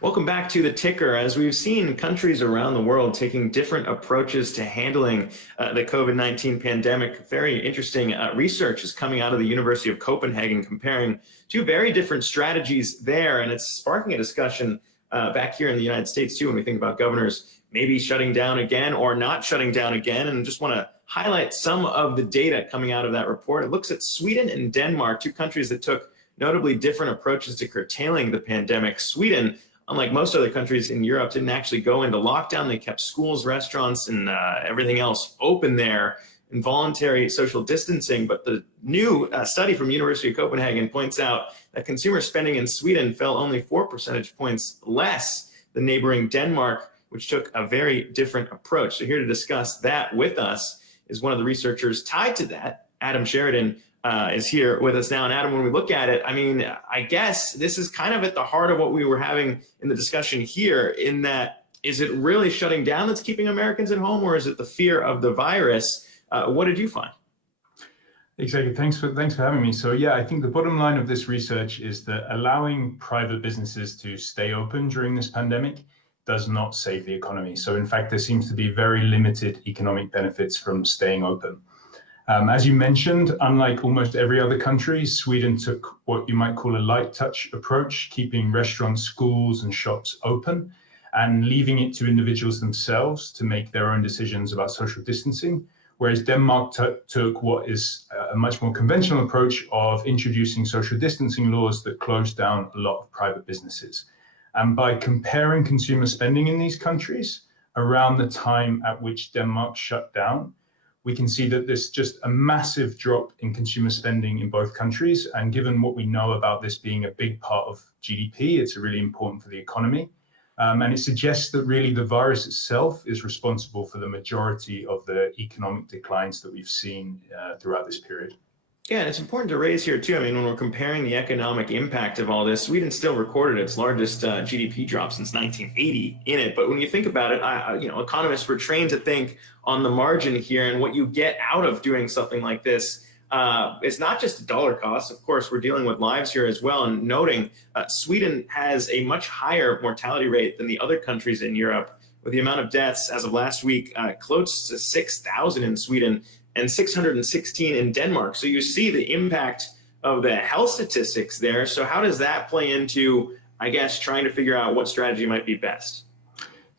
Welcome back to the ticker. As we've seen countries around the world taking different approaches to handling the COVID-19 pandemic, very interesting research is coming out of the University of Copenhagen comparing two very different strategies there. And it's sparking a discussion back here in the United States too when we think about governors maybe shutting down again or not shutting down again. And just want to highlight some of the data coming out of that report. It looks at Sweden and Denmark, two countries that took notably different approaches to curtailing the pandemic. Sweden, unlike most other countries in Europe, didn't actually go into lockdown. They kept schools, restaurants, and everything else open there, involuntary social distancing. But the new study from University of Copenhagen points out that consumer spending in Sweden fell only 4 percentage points less than neighboring Denmark, which took a very different approach. So here to discuss that with us is one of the researchers tied to that, Adam Sheridan, is here with us now. And Adam, when we look at it, I mean, I guess this is kind of at the heart of what we were having in the discussion here, in that, is it really shutting down that's keeping Americans at home, or is it the fear of the virus? What did you find? Exactly. Thanks for having me. So yeah, I think the bottom line of this research is that allowing private businesses to stay open during this pandemic does not save the economy. So in fact, there seems to be very limited economic benefits from staying open. As you mentioned, unlike almost every other country, Sweden took what you might call a light touch approach, keeping restaurants, schools, and shops open and leaving it to individuals themselves to make their own decisions about social distancing. Whereas Denmark took what is a much more conventional approach of introducing social distancing laws that closed down a lot of private businesses. And by comparing consumer spending in these countries around the time at which Denmark shut down, we can see that there's just a massive drop in consumer spending in both countries. And given what we know about this being a big part of GDP, it's really important for the economy. And it suggests that really the virus itself is responsible for the majority of the economic declines that we've seen throughout this period. Yeah, and it's important to raise here too. I mean, when we're comparing the economic impact of all this, Sweden still recorded its largest GDP drop since 1980 in it. But when you think about it, economists were trained to think on the margin here, and what you get out of doing something like this is not just a dollar cost. Of course, we're dealing with lives here as well. And noting Sweden has a much higher mortality rate than the other countries in Europe, with the amount of deaths as of last week close to 6,000 in Sweden and 616 in Denmark. So you see the impact of the health statistics there. So how does that play into, I guess, trying to figure out what strategy might be best?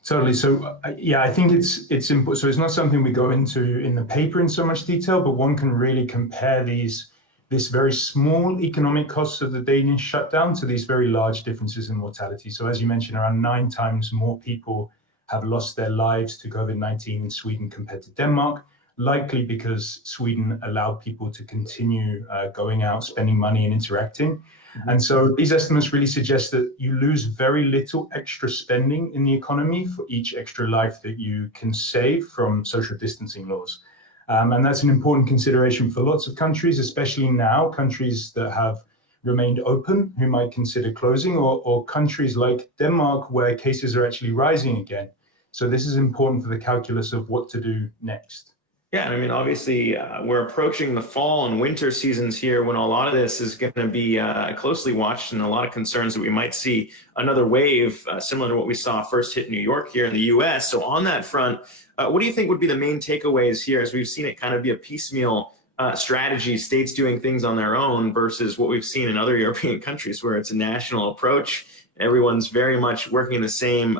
Totally. So yeah, I think it's important. So it's not something we go into in the paper in so much detail, but one can really compare this very small economic costs of the Danish shutdown to these very large differences in mortality. So as you mentioned, around 9 times more people have lost their lives to COVID-19 in Sweden compared to Denmark, likely because Sweden allowed people to continue going out, spending money and interacting. Mm-hmm. And so these estimates really suggest that you lose very little extra spending in the economy for each extra life that you can save from social distancing laws. And that's an important consideration for lots of countries, especially now, countries that have remained open, who might consider closing, or countries like Denmark, where cases are actually rising again. So this is important for the calculus of what to do next. Yeah, I mean, obviously, we're approaching the fall and winter seasons here when a lot of this is going to be closely watched, and a lot of concerns that we might see another wave similar to what we saw first hit New York here in the U.S. So on that front, what do you think would be the main takeaways here, as we've seen it kind of be a piecemeal strategy, states doing things on their own versus what we've seen in other European countries where it's a national approach? Everyone's very much working in the same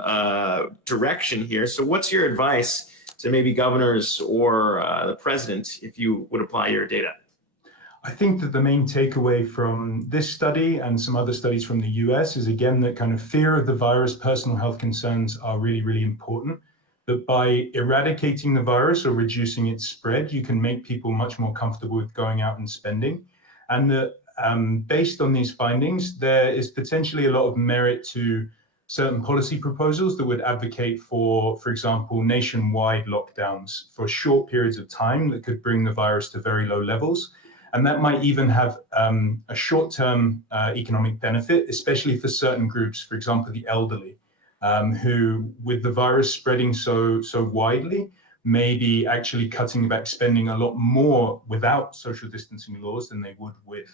direction here. So what's your advice to maybe governors or the president if you would apply your data? I think that the main takeaway from this study and some other studies from the US is, again, that kind of fear of the virus, personal health concerns are really, really important. That by eradicating the virus or reducing its spread, you can make people much more comfortable with going out and spending. And that based on these findings, there is potentially a lot of merit to certain policy proposals that would advocate for example, nationwide lockdowns for short periods of time that could bring the virus to very low levels. And that might even have a short-term economic benefit, especially for certain groups, for example, the elderly, who, with the virus spreading so widely, may be actually cutting back spending a lot more without social distancing laws than they would with.